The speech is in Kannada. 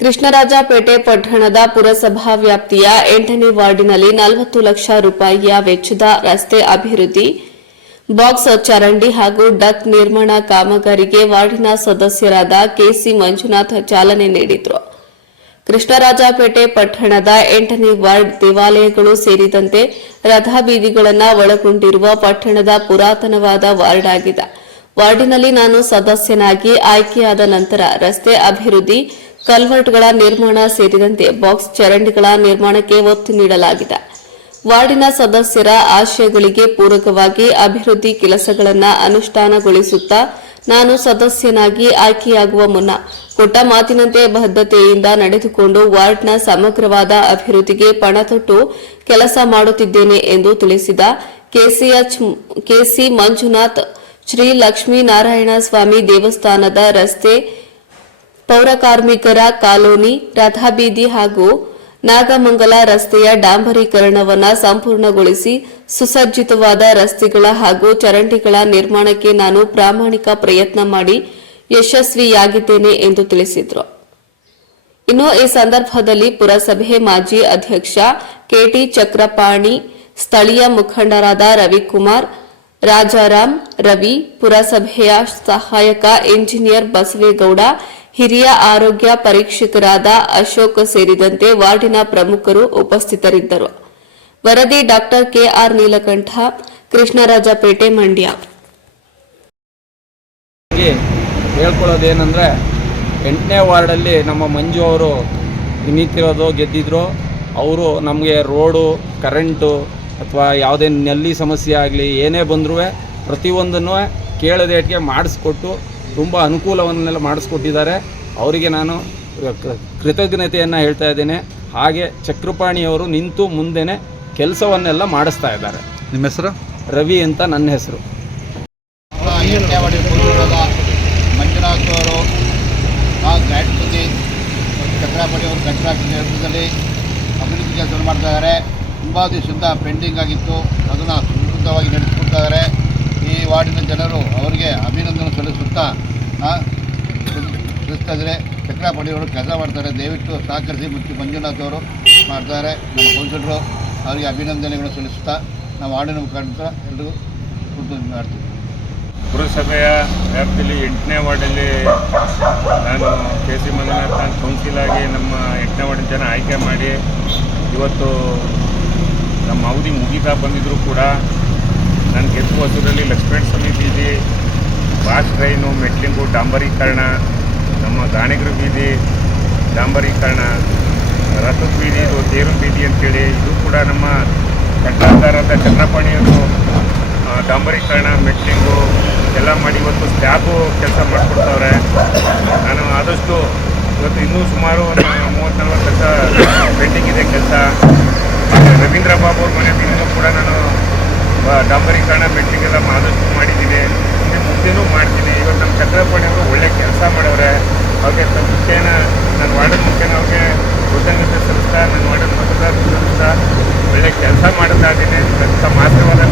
ಕೃಷ್ಣರಾಜಪೇಟೆ ಪಟ್ಟಣದ ಪುರಸಭಾ ವ್ಯಾಪ್ತಿಯ ಎಂಟನೇ ವಾರ್ಡಿನಲ್ಲಿ ನಲವತ್ತು ಲಕ್ಷ ರೂಪಾಯಿಯ ವೆಚ್ಚದ ರಸ್ತೆ ಅಭಿವೃದ್ಧಿ, ಬಾಕ್ಸ್ ಚರಂಡಿ ಹಾಗೂ ಡಕ್ ನಿರ್ಮಾಣ ಕಾಮಗಾರಿಗೆ ವಾರ್ಡಿನ ಸದಸ್ಯರಾದ ಕೆಸಿ ಮಂಜುನಾಥ್ ಚಾಲನೆ ನೀಡಿದರು. ಕೃಷ್ಣರಾಜಪೇಟೆ ಪಟ್ಟಣದ ಎಂಟನೇ ವಾರ್ಡ್ ದೇವಾಲಯಗಳು ಸೇರಿದಂತೆ ರಥಬೀದಿಗಳನ್ನು ಒಳಗೊಂಡಿರುವ ಪಟ್ಟಣದ ಪುರಾತನವಾದ ವಾರ್ಡ್ ಆಗಿದೆ. ವಾರ್ಡಿನಲ್ಲಿ ನಾನು ಸದಸ್ಯನಾಗಿ ಆಯ್ಕೆಯಾದ ನಂತರ ರಸ್ತೆ ಅಭಿವೃದ್ಧಿ ಕಲ್ವರ್ಟ್ಗಳ ನಿರ್ಮಾಣ ಸೇರಿದಂತೆ ಬಾಕ್ಸ್ ಚರಂಡಿಗಳ ನಿರ್ಮಾಣಕ್ಕೆ ಒತ್ತು ನೀಡಲಾಗಿದೆ. ವಾರ್ಡಿನ ಸದಸ್ಯರ ಆಶಯಗಳಿಗೆ ಪೂರಕವಾಗಿ ಅಭಿವೃದ್ಧಿ ಕೆಲಸಗಳನ್ನು ಅನುಷ್ಠಾನಗೊಳಿಸುತ್ತಾ ನಾನು ಸದಸ್ಯನಾಗಿ ಆಯ್ಕೆಯಾಗುವ ಮುನ್ನ ಕೊಟ್ಟ ಮಾತಿನಂತೆ ಬದ್ಧತೆಯಿಂದ ನಡೆದುಕೊಂಡು ವಾರ್ಡ್ನ ಸಮಗ್ರವಾದ ಅಭಿವೃದ್ಧಿಗೆ ಪಣತೊಟ್ಟು ಕೆಲಸ ಮಾಡುತ್ತಿದ್ದೇನೆ ಎಂದು ತಿಳಿಸಿದ ಕೆಸಿಎಚ್ ಕೆಸಿ ಮಂಜುನಾಥ್ ಶ್ರೀ ಲಕ್ಷ್ಮೀನಾರಾಯಣ ಸ್ವಾಮಿ ದೇವಸ್ಥಾನದ ರಸ್ತೆ ಪೌರಕಾರ್ಮಿಕರ ಕಾಲೋನಿ, ರಥಬೀದಿ ಹಾಗೂ ನಾಗಮಂಗಲ ರಸ್ತೆಯ ಡಾಂಬರೀಕರಣವನ್ನು ಸಂಪೂರ್ಣಗೊಳಿಸಿ ಸುಸಜ್ಜಿತವಾದ ರಸ್ತೆಗಳ ಹಾಗೂ ಚರಂಡಿಗಳ ನಿರ್ಮಾಣಕ್ಕೆ ನಾನು ಪ್ರಾಮಾಣಿಕ ಪ್ರಯತ್ನ ಮಾಡಿ ಯಶಸ್ವಿಯಾಗಿದ್ದೇನೆ ಎಂದು ತಿಳಿಸಿದರು. ಇನ್ನು ಈ ಸಂದರ್ಭದಲ್ಲಿ ಪುರಸಭೆ ಮಾಜಿ ಅಧ್ಯಕ್ಷ ಕೆಟಿ ಚಕ್ರಪಾಣಿ, ಸ್ಥಳೀಯ ಮುಖಂಡರಾದ ರವಿಕುಮಾರ್, ರಾಜಾರಾಮ್, ರವಿ, ಪುರಸಭೆಯ ಸಹಾಯಕ ಇಂಜಿನಿಯರ್ ಬಸವೇಗೌಡ ಹಿರಿಯ ಆರೋಗ್ಯ ಪರೀಕ್ಷಕರಾದ ಅಶೋಕ್ ಸೇರಿದಂತೆ ವಾರ್ಡಿನ ಪ್ರಮುಖರು ಉಪಸ್ಥಿತರಿದ್ದರು. ವರದಿ ಡಾಕ್ಟರ್ ಕೆಆರ್ ನೀಲಕಂಠ, ಕೃಷ್ಣರಾಜಪೇಟೆ, ಮಂಡ್ಯ. ಹೇಳ್ಕೊಳ್ಳೋದೇನೆಂದರೆ, ಎಂಟನೇ ವಾರ್ಡಲ್ಲಿ ನಮ್ಮ ಮಂಜು ಅವರು ನಿಂತಿರೋದು ಗೆದ್ದಿದ್ರು. ಅವರು ನಮಗೆ ರೋಡು, ಕರೆಂಟು ಅಥವಾ ಯಾವುದೇ ನಲ್ಲಿ ಸಮಸ್ಯೆ ಆಗಲಿ ಏನೇ ಬಂದರೂ ಪ್ರತಿಯೊಂದನ್ನು ಕೇಳದೇಟ್ಗೆ ಮಾಡಿಸ್ಕೊಟ್ಟು ತುಂಬ ಅನುಕೂಲವನ್ನೆಲ್ಲ ಮಾಡಿಸ್ಕೊಟ್ಟಿದ್ದಾರೆ. ಅವರಿಗೆ ನಾನು ಕ- ಕೃತಜ್ಞತೆಯನ್ನು ಹೇಳ್ತಾ ಇದ್ದೇನೆ. ಹಾಗೆ ಚಕ್ರಪಾಣಿಯವರು ನಿಂತು ಮುಂದೆನೆ ಕೆಲಸವನ್ನೆಲ್ಲ ಮಾಡಿಸ್ತಾ ಇದ್ದಾರೆ. ನಿಮ್ಮ ಹೆಸರು? ರವಿ ಅಂತ ನನ್ನ ಹೆಸರು. ಮಂಜುನಾಥ್ ಅವರು ಆ ಗ್ರ್ಯಾಂಡ್ ಸುದ್ದಿ ಚಕ್ರಾಪಟಿ ಅವರು ನೇತೃತ್ವದಲ್ಲಿ ಅಭಿವೃದ್ಧಿ ಕೆಲಸ ಮಾಡ್ತಾ ಇದ್ದಾರೆ. ತುಂಬ ದಿವಸದಿಂದ ಪೆಂಡಿಂಗ್ ಆಗಿತ್ತು. ಅದನ್ನು ಸಮೃದ್ಧವಾಗಿ ನಡೆಸ್ಕೊಡ್ತಾ ಇದ್ದಾರೆ ಈ ವಾರ್ಡಿನ ಜನರು ಅವರಿಗೆ ಅಭಿನಂದನೆ ಸಲ್ಲಿಸುತ್ತಾ ಆ, ತಿಳಿಸ್ತಾ ಇದ್ದಾರೆ ಅವರು ಕೆಲಸ ಮಾಡ್ತಾರೆ. ದಯವಿಟ್ಟು ಸಹಕರಿಸಿ ಮುಖ್ಯ ಮಂಜುನಾಥ್ ಅವರು ಮಾಡ್ತಾರೆ. ನಮ್ಮ ಕೌನ್ಸಿಲರು ಅವರಿಗೆ ಅಭಿನಂದನೆಗಳು ಸಲ್ಲಿಸುತ್ತಾ ನಾವು ಆಡಿನ ಮುಖಾಂತರ ಎಲ್ಲರಿಗೂ ಮಾಡ್ತೀವಿ. ಪುರಸಭೆಯ ವ್ಯಾಪ್ತಿಯಲ್ಲಿ ಎಂಟನೇ ವಾರ್ಡಲ್ಲಿ ನಾನು ಕೆ ಸಿ ಮಂಜುನಾಥ್ ನಾನು ಕೌನ್ಸಿಲ್ ಆಗಿ ನಮ್ಮ ಎಂಟನೇ ವಾರ್ಡಿನ ಜನ ಆಯ್ಕೆ ಮಾಡಿ ಇವತ್ತು ನಮ್ಮ ಅವಧಿ ಮುಗಿತಾ ಬಂದಿದ್ದರೂ ಕೂಡ ನನ್ನ ಗೆದ್ದು ಹಸುರಲ್ಲಿ ಲಕ್ಷ್ಮಣ ಸಮಿತಿ ಬಾಸ್ ಟ್ರೈನು, ಮೆಟ್ಲಿಂಗು, ಡಾಂಬರೀಕರಣ ನಮ್ಮ ದಾಣಿಗರ ಬೀದಿ ಡಾಂಬರೀಕರಣ ರಥದ ಬೀದಿ ಇದು ತೇರು ಬೀದಿ ಅಂತೇಳಿ ಇದು ಕೂಡ ನಮ್ಮ ಕಟ್ಟಾಧಾರದ ಚಂದ್ರಪಾಣಿಯವರು ಆ, ಡಾಂಬರೀಕರಣ ಮೆಟ್ಲಿಂಗು ಎಲ್ಲ ಮಾಡಿ ಇವತ್ತು ಸ್ಲ್ಯಾಬು ಕೆಲಸ ಮಾಡಿಕೊಡ್ತಾವ್ರೆ. ನಾನು ಆದಷ್ಟು ಇವತ್ತು ಇನ್ನೂ ಸುಮಾರು ಮೂವತ್ತು ನಲ್ವತ್ತು ಲಕ್ಷ ಪೆಂಡಿಂಗ್ ಇದೆ ಕೆಲಸ. ರವೀಂದ್ರ ಬಾಬು ಅವ್ರ ಮನೆ ಕೂಡ ನಾನು ಡಾಂಬರೀಕರಣ ಮೆಟ್ಲಿಂಗ್ ಎಲ್ಲ ಆದಷ್ಟು ಮಾಡಿದ್ದೀನಿ ಮುಂದೆ ಮುಂದೆನೂ ಮಾಡ್ತೀನಿ ಇವತ್ತು ನಮ್ಮ ಚಕ್ರಪಾಣಿ ಅವರು ಒಳ್ಳೆ ಕೆಲಸ ಮಾಡವ್ರೆ ಅವ್ರಿಗೆ ತಮ್ಮ ನಾನು ವಾರ್ಡನ್ ಮುಖ್ಯನ ಅವ್ರಿಗೆ ಕೃತಜ್ಞತೆ ಸಲ್ಲಿಸ್ತಾ ನನ್ನ ವಾರ್ಡನ್ ಮತದಾರ ಸಲ್ಲಿಸ್ತಾ ಒಳ್ಳೆ ಕೆಲಸ ಮಾಡ್ತಾ ಇದ್ದೀನಿ. ಮಾತ್ರವಾದ